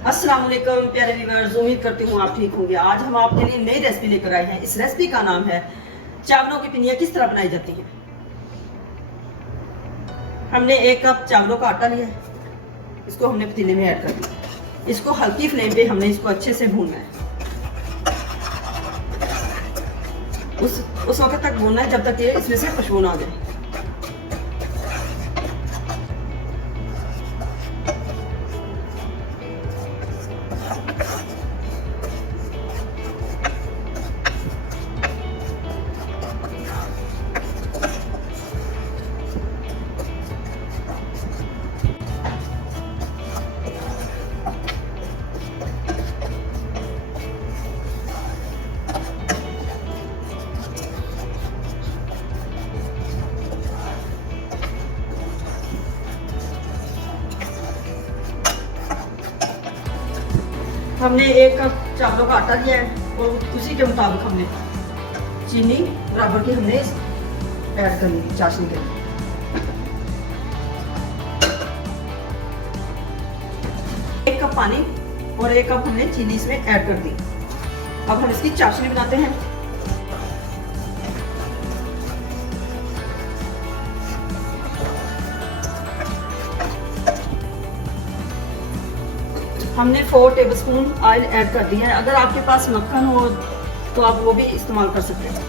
अस्सलाम वालेकुम प्यारे व्यूअर्स, उम्मीद करती हूँ आप ठीक होंगे। आज हम आपके लिए नई रेसिपी लेकर आए हैं। इस रेसिपी का नाम है चावलों की पिनिया किस तरह बनाई जाती है। हमने 1 कप चावलों का आटा लिया है, इसको हमने पतीले में ऐड कर दिया। इसको हल्की फ्लेम पे हमने इसको अच्छे से भूनना है। उस वक्त तक भूनना है जब तक ये इसमें से खुशबू ना आ जाए। हमने 1 कप चावलों का आटा लिया है और उसी के मुताबिक हमने चीनी बराबर की हमने ऐड करनी है चाशनी के लिए। 1 कप पानी और 1 कप हमने चीनी इसमें ऐड कर दी। अब हम इसकी चाशनी बनाते हैं। हमने 4 टेबलस्पून ऑयल ऐड कर दिया है। अगर आपके पास मक्खन हो तो आप वो भी इस्तेमाल कर सकते हैं।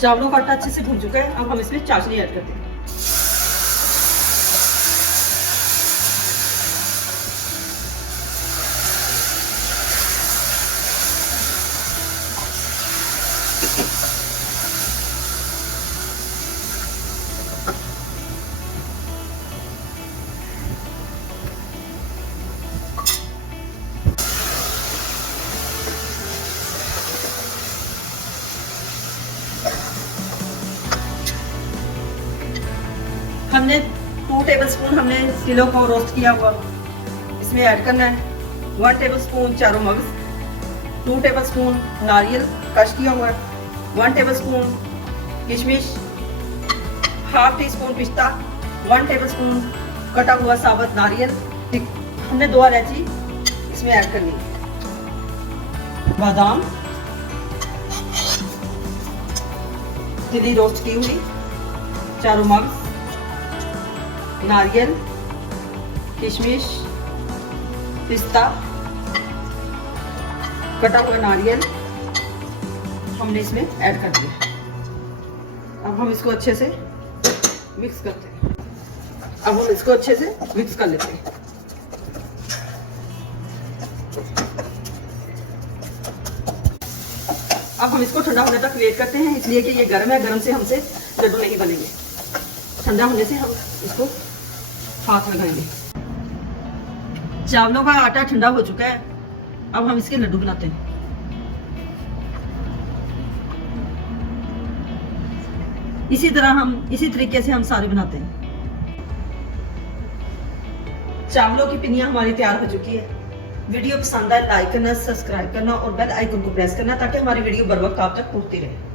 चावलों का आटा अच्छे से भून चुका है। अब हम इसमें चाशनी ऐड करते हैं। हमने 2 टेबलस्पून हमने तिलों को रोस्ट किया हुआ इसमें ऐड करना है। 1 टेबलस्पून चारों मगज, 2 टेबलस्पून नारियल क्रश किया हुआ, 1 टेबलस्पून किशमिश, हाफ टी स्पून पिस्ता, 1 टेबलस्पून कटा हुआ साबुत नारियल। हमने 2 इलायची इसमें ऐड करनी है। बादाम, तिली रोस्ट की हुई, चारों मगज, नारियल, किशमिश, पिस्ता, कटा हुआ नारियल हमने इसमें ऐड कर दिया। अब हम इसको अच्छे से मिक्स करते हैं। अब हम इसको अच्छे से मिक्स कर लेते हैं। अब हम इसको ठंडा होने तक वेट करते हैं, इसलिए कि ये गर्म है, गर्म से हमसे लड्डू नहीं बनेंगे। ठंडा होने से हम इसको हाथ लगाएंगे। चावलों का आटा ठंडा हो चुका है। अब हम इसके लड्डू बनाते हैं। इसी तरीके से हम सारे बनाते हैं। चावलों की पिनिया हमारी तैयार हो चुकी है। वीडियो पसंद आए लाइक करना, सब्सक्राइब करना और बेल आइकन को प्रेस करना ताकि हमारी वीडियो बर वक्त आप तक पहुंचती रहे।